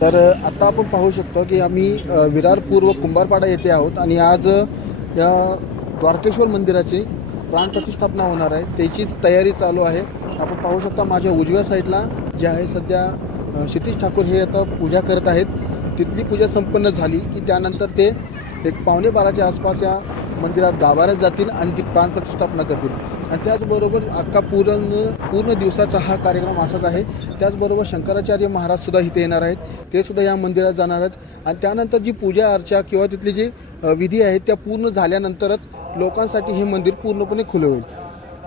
तर आता आपण पाहू शकतो की आम्ही विरार पूर्व कुंभारपाडा येथे आहोत आणि आज या द्वारकेश्वर मंदिराची प्राणप्रतिष्ठापना होणार आहे. त्याचीच तयारी चालू आहे. आपण पाहू शकता माझ्या उजव्या साईडला जे आहे सध्या अ, ठाकूर हे आता पूजा करत आहेत. तिथली पूजा संपन्न झाली की त्यानंतर ते एक पावणे बाराच्या आसपास या मंदिरात गाभाऱ्यात जातील आणि ती प्राणप्रतिष्ठापना करतील. आणि त्याचबरोबर अख्खा पूर्ण पूर्ण दिवसाचा हा कार्यक्रम असाच आहे. त्याचबरोबर शंकराचार्य महाराज सुद्धा इथे येणार आहेत. ते सुद्धा या मंदिरात जाणार आहेत. आणि त्यानंतर जी पूजा अर्चा किंवा तिथली जी विधी आहेत त्या पूर्ण झाल्यानंतरच लोकांसाठी हे मंदिर पूर्णपणे खुलं होईल.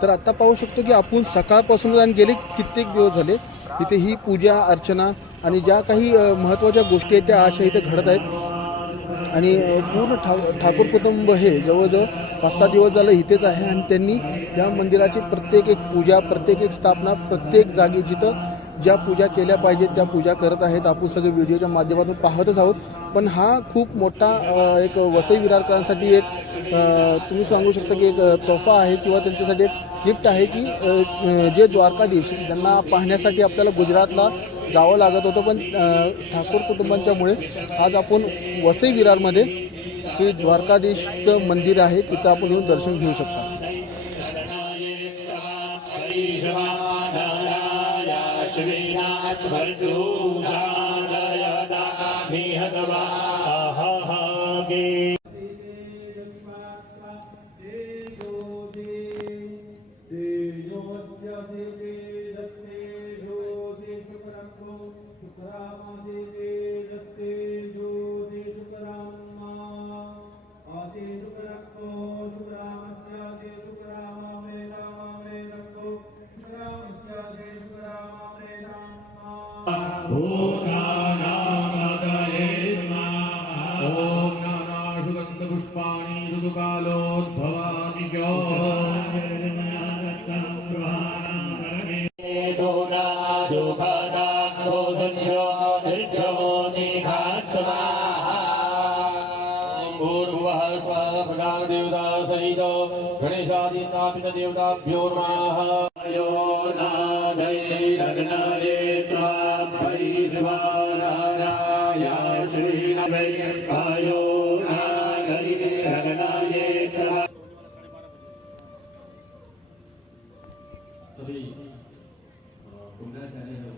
तर आत्ता पाहू शकतो की आपण सकाळपासून आणि गेले कित्येक दिवस झाले इथे ही पूजा अर्चना आणि ज्या काही महत्त्वाच्या गोष्टी आहेत त्या अशा इथे घडत आहेत. आणि पूर्ण ठा ठाकूर कुटुंब हे जवळजवळ पाच सहा दिवस झालं इथेच आहे आणि त्यांनी या मंदिराची प्रत्येक एक पूजा प्रत्येक एक स्थापना प्रत्येक जागी जिथं ज्या पूजा केल्या पाहिजेत त्या पूजा करत आहेत. आपण सगळे व्हिडिओच्या माध्यमातून पाहतच आहोत. पण हा खूप मोठा एक वसई विरारकरांसाठी एक तुम्ही सांगू शकता की एक तोफा आहे किंवा त्यांच्यासाठी एक गिफ्ट आहे की जे द्वारकाधीश ज्यांना पाहण्यासाठी आपल्याला गुजरातला जावं लागत होतं पण ठाकूर कुटुंबांच्यामुळे आज आपण वसई विरारमध्ये श्री द्वारकाधीशचं मंदिर आहे तिथं आपण येऊन दर्शन घेऊ शकता. ॐ ऋतुकालोद्भवानि भूर्भुवः स्वः देवता सहित गणेशादि स्थापित देवताभ्यो नमः विश्वारायाय श्रीनवैकायो नागरिकगणाये सभी पूर्णाचार्य